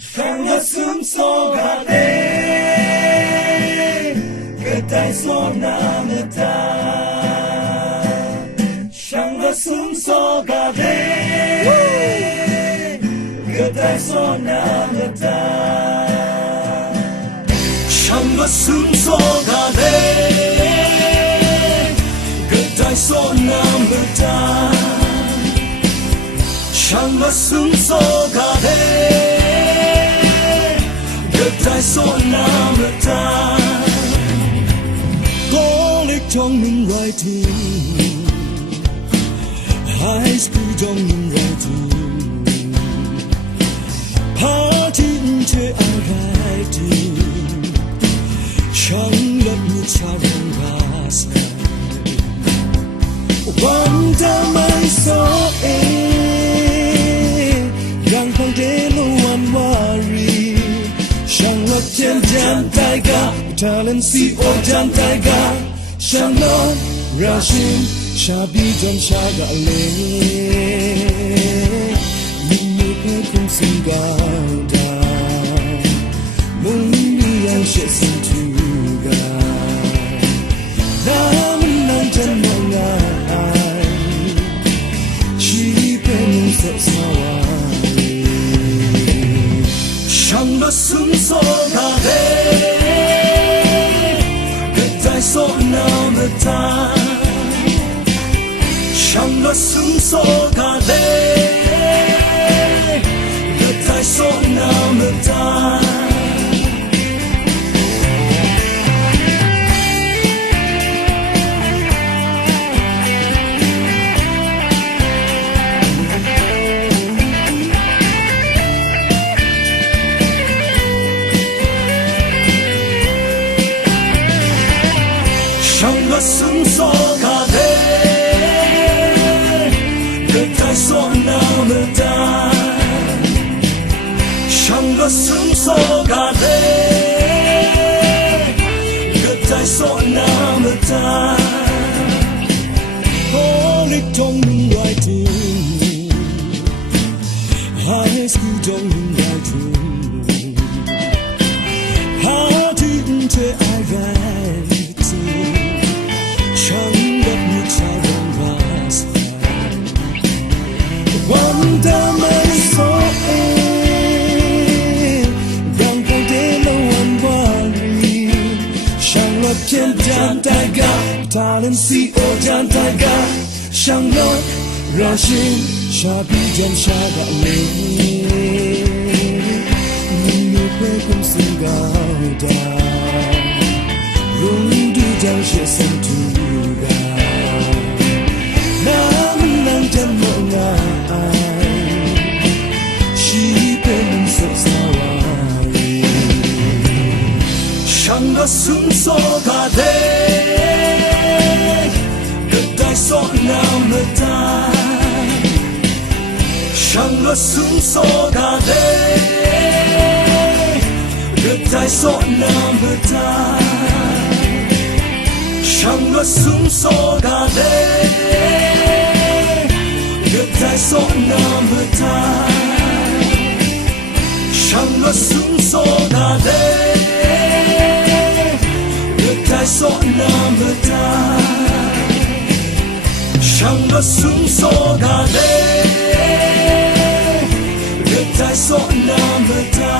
Kangasum sogade Ketai sonameta Shangasum sogade Ketai sonameta Shangasum sogade Ketai sonameta Shangasum sogade Ketai sonameta College trong mình writing High school trong mình writing Party chơi ai writing Chẳng lẫn như cha rong gas One time I saw it Yang không thể lâu anh worry Shang love chen jan taiga Talent si o jan taiga Shang love rushing Shabi jan shaga le Mimi pe kung sing gao da Mumi yang she sing tu ga Nam nang jan nang ai Chi pe nung sa sawa Shangasum sogade Ketai sonameta Shangasum sogade Ketai sonameta Shangasum sogade Ketai sonameta Shangasum sogade Ketai sonameta Holy tongue writing High school tongue writing How didn't I write Chẳng đất như cha rong gas One time I saw it Rằng không thể lâu anh worry Shang love chen jan taiga Talent si o jan taiga Shang love rushing Shabi jan shaga le Mimi pe kung sing gao da Rung du jan she sing tu Nam nang jan mong ai Chi pe nung sa sawari Shangasum sogade Ketai sonameta Shangasum sogade Ketai sonameta Shangasum sogade Ketai sonameta Shangasum sogade Ketai sonameta Shangasum sogade Ketai sonameta